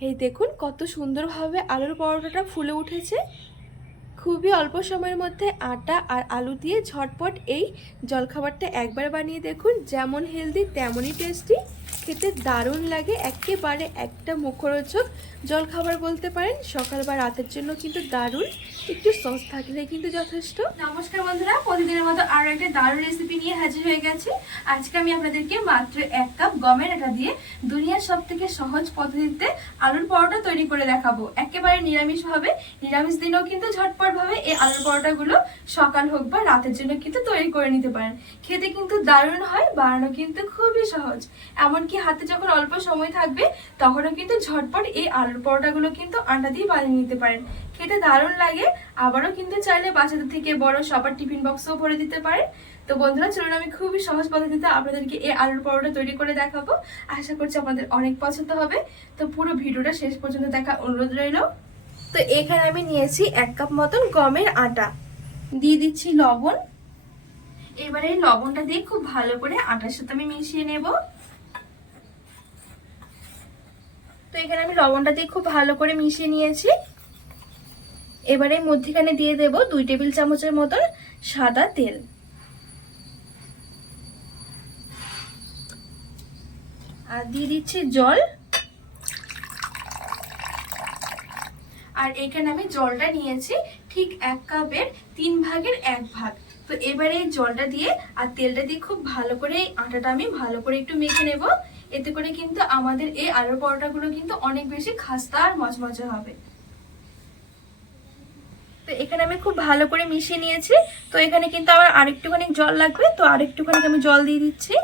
এই দেখুন কত সুন্দরভাবে আলুর পরোটাটা ফুলে উঠেছে। খুবই অল্প সময়ের মধ্যে আটা আর আলু দিয়ে ঝটপট এই জলখাবারটা একবার বানিয়ে দেখুন। যেমন হেলদি তেমনই টেস্টি খেতে দারুণ লাগে। একেবারে একটা মুখরোচক জলখাবার বলতে পারেন। সকাল বা রাতের জন্য কিন্তু দারুণ। একটু সস থাকলে কিন্তু যথেষ্ট। নমস্কার বন্ধুরা, প্রতিদিনের মতো আরও একটা দারুণ রেসিপি নিয়ে হাজির হয়ে গেছে। আজকে আমি আপনাদেরকে মাত্র এক কাপ গমের আটা দিয়ে দুনিয়ার সব থেকে সহজ পদ্ধতিতে আলুর পরোটা তৈরি করে দেখাবো। একেবারে নিরামিষভাবে। নিরামিষ দিনেও কিন্তু ঝটপটভাবে এই আলুর পরোটাগুলো সকাল হোক বা রাতের জন্য কিন্তু তৈরি করে নিতে পারেন। খেতে কিন্তু দারুণ হয়, বানানো কিন্তু খুবই সহজ। এমনকি হাতে যখন অল্প সময় থাকবে, তখনও কিন্তু ঝটপট এই আলুর পরোটাগুলো কিন্তু আটা দিয়ে বানিয়ে নিতে পারেন। খেতে দারুণ লাগে, আবারও কিন্তু চাইলে বাচ্চাদের থেকে বড় সবার টিফিন বক্সও ভরে দিতে পারেন। তো বন্ধুরা, চলুন আমি খুবই সহজ পদ্ধতিতে আপনাদেরকে এই আলুর পরোটা তৈরি করে দেখাবো। আশা করছি আপনাদের অনেক পছন্দ হবে। তো পুরো ভিডিওটা শেষ পর্যন্ত দেখা অনুরোধ রইল। তো এখানে আমি নিয়েছি এক কাপ মতন গমের আটা। দিয়ে দিচ্ছি লবণ। এবারে এই লবণটা দিয়ে খুব ভালো করে আটার সাথে আমি মিশিয়ে নেব। তো এখানে আমি লবণটা দিয়ে খুব ভালো করে মিশিয়ে নিয়েছি। এবারে মধ্যিখানে দিয়ে দেব দুই টেবিল চামচের মতন সাদা তেল। আর দিয়ে দিচ্ছি জল। আর এখানে আমি জলটা নিয়েছি ঠিক এক কাপের, তিন ভাগের এক ভাগ। তো এবারে এই জলটা দিয়ে আর তেলটা দিয়ে খুব ভালো করে এই আটাটা আমি ভালো করে একটু মেখে নেব। এতে করে কিন্তু আমাদের এই আলুর পরোটাগুলো কিন্তু অনেক বেশি খাস্তা আর মচমচে হবে। তো এখানে আমি খুব ভালো করে মিশিয়ে নিয়েছি। তো এখানে কিন্তু আমার আরেকটুখানি জল লাগবে। তো আরেকটুখানি আমি জল দিয়ে দিচ্ছি।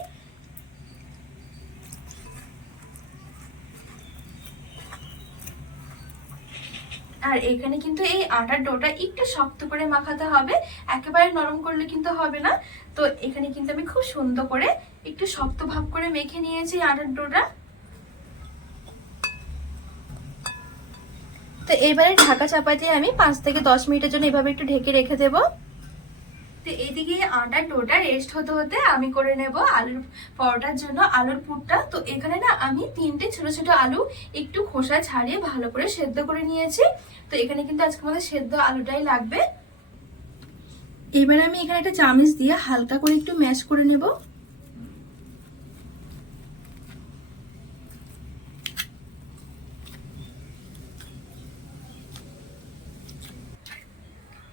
আর এখানে কিন্তু এই আটার ডোটা একটু শক্ত করে মাখাতে হবে। একেবারে নরম করলে কিন্তু হবে না। তো এখানে কিন্তু আমি খুব সুন্দর করে একটু শক্ত ভাব করে মেখে নিয়েছি আটার ডোটা। তো এবারে ঢাকা চাপা দিয়ে আমি পাঁচ থেকে দশ মিনিটের জন্য এভাবে একটু ঢেকে রেখে দেবো। তো এইদিকে আটার ডোটা রেস্ট হতে হতে আমি করে নেব আলুর পরোটার জন্য আলুর পুরটা। তো এখানে না আমি তিনটে ছোট ছোট আলু একটু খোসা ছাড়িয়ে ভালো করে সেদ্ধ করে নিয়েছি। তো এখানে কিন্তু আজকে আমাদের সেদ্ধ আলুটাই লাগবে। এবার আমি এখানে একটা চামচ দিয়ে হালকা করে একটু ম্যাশ করে নেব।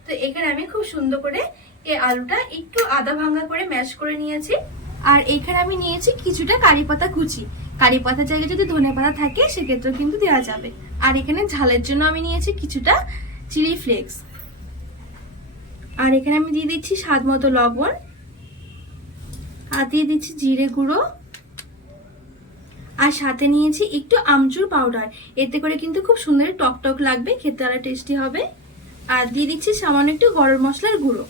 তো এখানে আমি খুব সুন্দর করে এই আলুটা একটু আদা ভাঙ্গা করে ম্যাশ করে নিয়েছি। আর এখানে আমি নিয়েছি কিছুটা কারি পাতা কুচি। কারি পাতার জায়গায় যদি ধনে পাতা থাকে, সেক্ষেত্রেও কিন্তু দেওয়া যাবে। আর এখানে ঝালের জন্য আমি নিয়েছি কিছুটা চিলি ফ্লেক্স। আর এখানে আমি দিয়ে দিচ্ছি স্বাদ মতো লবণ। আর দিয়ে দিচ্ছি জিরে গুঁড়ো। আর সাথে নিয়েছি একটু আমচুর পাউডার। এতে করে কিন্তু খুব সুন্দর টক টক লাগবে, খেতে আরও টেস্টি হবে। আর দিয়ে দিচ্ছি সামান্য একটু গরম মশলার গুঁড়ো।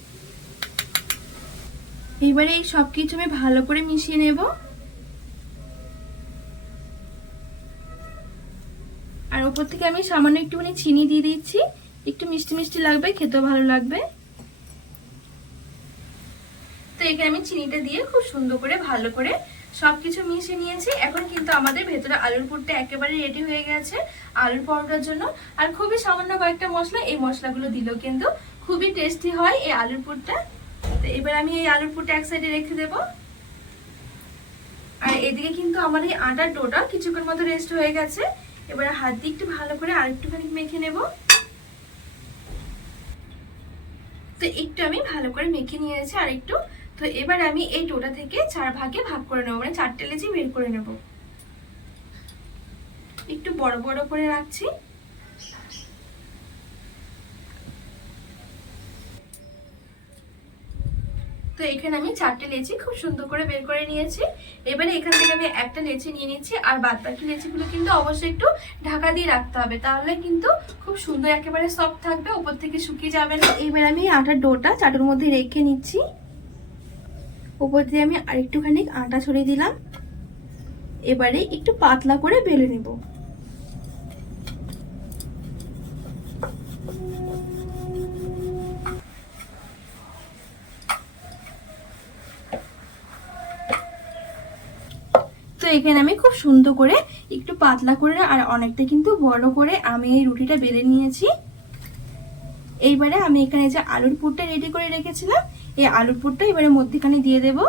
এবারে এই সব কিছু আমি ভালো করে মিশিয়ে নেব। আর উপর থেকে আমি সামান্য একটুখানি চিনি দিয়ে দিচ্ছি। একটু মিষ্টি মিষ্টি লাগবে, খেতেও ভালো লাগবে। তো এখানে আমি চিনিটা দিয়ে খুব সুন্দর করে, ভালো করে সবকিছু মিশিয়ে নিয়েছি। এখন কিন্তু আমাদের ভেতরে আলুর পুরটা একেবারে রেডি হয়ে গেছে আলুর পরোটার জন্য। আর খুবই সামান্য কয়েকটা মশলা, এই মশলাগুলো দিলেও কিন্তু খুবই টেস্টি হয় এই আলুর পুরটা। তো এবার আমি এই আলুর পুরটা এক সাইডে রেখে দেব। আর এদিকে কিন্তু আমার এই আটার ডোটা কিছুক্ষণ মতো রেস্ট হয়ে গেছে। এবার হাত দিয়ে একটু ভালো করে আরেকটুখানি মেখে নেব। তো একটু আমি ভালো করে মেখে নিয়েছি আর একটু। তো এবার আমি এই টোটা থেকে চার ভাগে ভাগ করে নেব মানে চারটে লেচি বের করে নেব। একটু বড় বড় করে রাখছি। তো এখানে আমি চারটে লেচি খুব সুন্দর করে বের করে নিয়েছি। এবারে এখান থেকে আমি একটা লেচি নিয়ে নিচ্ছি, আর বাদ বাকি লেচিগুলো কিন্তু অবশ্যই একটু ঢাকা দিয়ে রাখতে হবে। তাহলে কিন্তু খুব সুন্দর একেবারে সফট থাকবে, উপর থেকে শুকিয়ে যাবে না। এবার আমি আটার ডোটা চাটুর মধ্যে রেখে নিচ্ছি। উপর দিয়ে আমি আরেকটুখানি আটা ছড়িয়ে দিলাম। এবারে একটু পাতলা করে বেলে নেব। এখানে আমি খুব সুন্দর করে একটু পাতলা করে আর অনেকটা কিন্তু বড় করে আমি এই রুটিটা বেড়ে নিয়েছি। এইবারে আমি এখানে যে আলুর পুরটা রেডি করে রেখেছিলাম, এই আলুর পুরটা এবারে মধ্যেখানে দিয়ে দেব।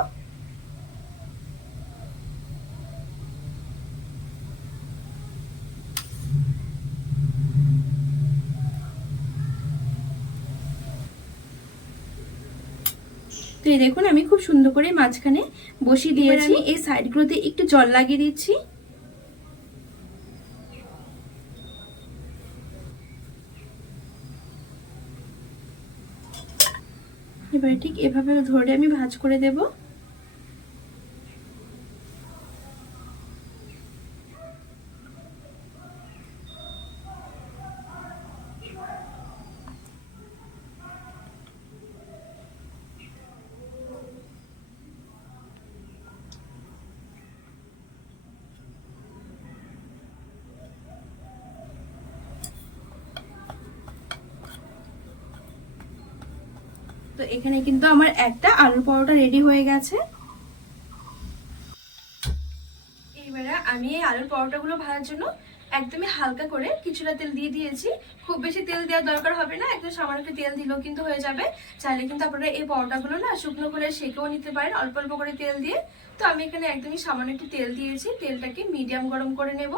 তো এই দেখুন আমি খুব সুন্দর করে মাঝখানে বসিয়ে দিয়েছি। এই সাইডগুলোতে একটু জল লাগিয়ে দিচ্ছি। এবার ঠিক এভাবে ধরে আমি ভাজ করে দেব। তো এখানে কিন্তু আমার একটা আলুর পরোটা রেডি হয়ে গেছে। এইবারে আমি এই আলুর পরোটাগুলো ভাজার জন্য একদমই হালকা করে কিছুটা তেল দিয়ে দিয়েছি। খুব বেশি তেল দেওয়ার দরকার হবে না একদম সামান্য একটু তেল দিলেও কিন্তু হয়ে যাবে। চাইলে কিন্তু আপনারা এই পরোটাগুলো না শুকনো করে সেকেও নিতে পারেন, অল্প অল্প করে তেল দিয়ে। তো আমি এখানে একদমই সামান্য একটু তেল দিয়েছি, তেলটাকে মিডিয়াম গরম করে নেব।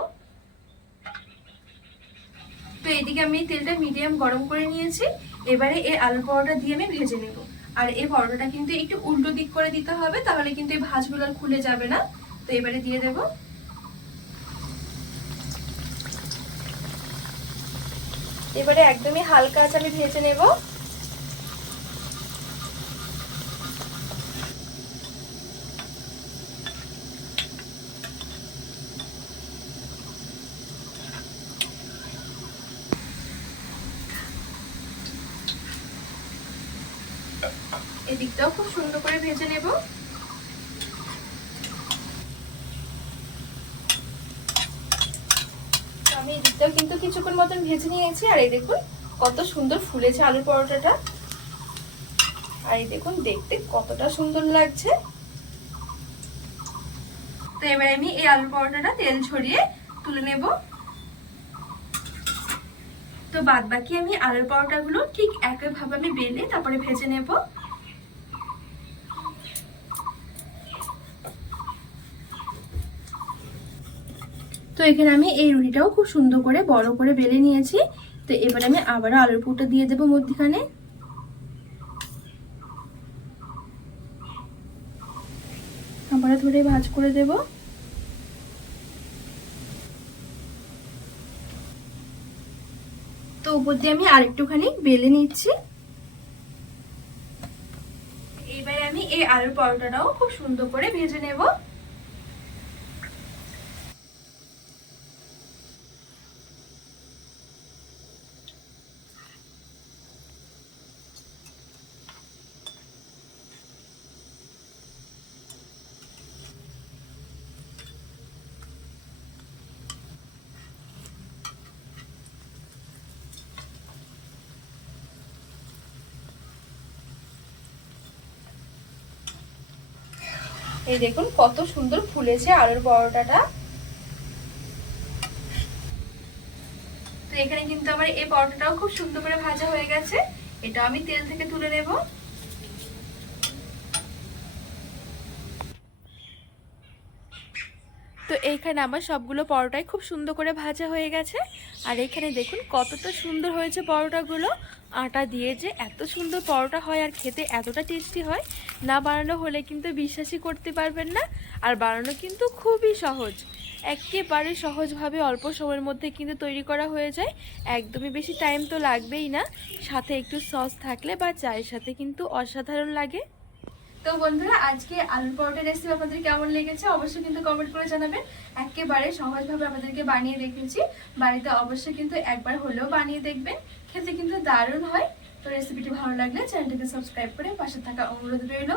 তো এইদিকে আমি তেলটা মিডিয়াম গরম করে নিয়েছি। এবারে এই আলু পরোটা দিয়ে আমি ভেজে নেব। আর এই পরোটাটা কিন্তু একটু উল্টো দিক করে দিতে হবে, তাহলে কিন্তু এই ভাজগুলো আর খুলে যাবে না। তো এবারে দিয়ে দেব। এবারে একদমই হালকা আছে আমি ভেজে নেব। এদিকটাও খুব সুন্দর করে ভেজে নেব। আমি এদিকটাও কিন্তু কিছুক্ষণ মতন ভেজে নিয়েছি। আর এই দেখুন, কত সুন্দর ফুলেছে আলুর পরোটাটা। আর এই দেখুন, দেখতে কতটা সুন্দর লাগছে। তো এবার আমি এই আলুর পরোটাটা তেল ছড়িয়ে তুলে নেব। তো বাদ বাকি আমি আলুর পরোটাগুলো ঠিক একইভাবে আমি বেলে তারপরে ভেজে নেব। এখানে আমি এই রুটিটাও খুব সুন্দর করে বড় করে বেলে নিয়েছি। তো এবার আমি আবারও আলুর পুরটা দিয়ে দেবো মধ্যখানে। আবারও ধরে ভাজ করে দেব। তো উপর দিয়ে আমি আরেকটুখানি বেলে নিচ্ছি। এবারে আমি এই আলুর পরোটাটাও খুব সুন্দর করে ভেজে নেব। এই দেখুন, কত সুন্দর ফুলেছে আলুর পরোটাটা। তো এখানে কিন্তু আমার এই পরোটাটাও খুব সুন্দর করে ভাজা হয়ে গেছে। এটা আমি তেল থেকে তুলে নেব। এইখানে আমার সবগুলো পরোটাই খুব সুন্দর করে ভাজা হয়ে গেছে। আর এখানে দেখুন কতটা সুন্দর হয়েছে পরোটাগুলো। আটা দিয়ে যে এত সুন্দর পরোটা হয় আর খেতে এতটা টেস্টি হয়, না বানানো হলে কিন্তু বিশ্বাসই করতে পারবেন না। আর বানানো কিন্তু খুবই সহজ। একেবারে সহজভাবে অল্প সময়ের মধ্যে কিন্তু তৈরি করা হয়ে যায়। একদমই বেশি টাইম তো লাগবেই না। সাথে একটু সস থাকলে বা চায়ের সাথে কিন্তু অসাধারণ লাগে। তো বন্ধুরা, আজকে আলুর পরোটা রেসিপি আপনাদের কেমন লেগেছে অবশ্যই কিন্তু কমেন্ট করে জানাবেন। একেবারে সহজভাবে আপনাদেরকে বানিয়ে রেখেছি বাড়িতে অবশ্যই কিন্তু একবার হলেও বানিয়ে দেখবেন। খেতে কিন্তু দারুণ হয়। তো রেসিপিটি ভালো লাগলে চ্যানেলটিকে সাবস্ক্রাইব করে পাশে থাকা অনুরোধ রইল।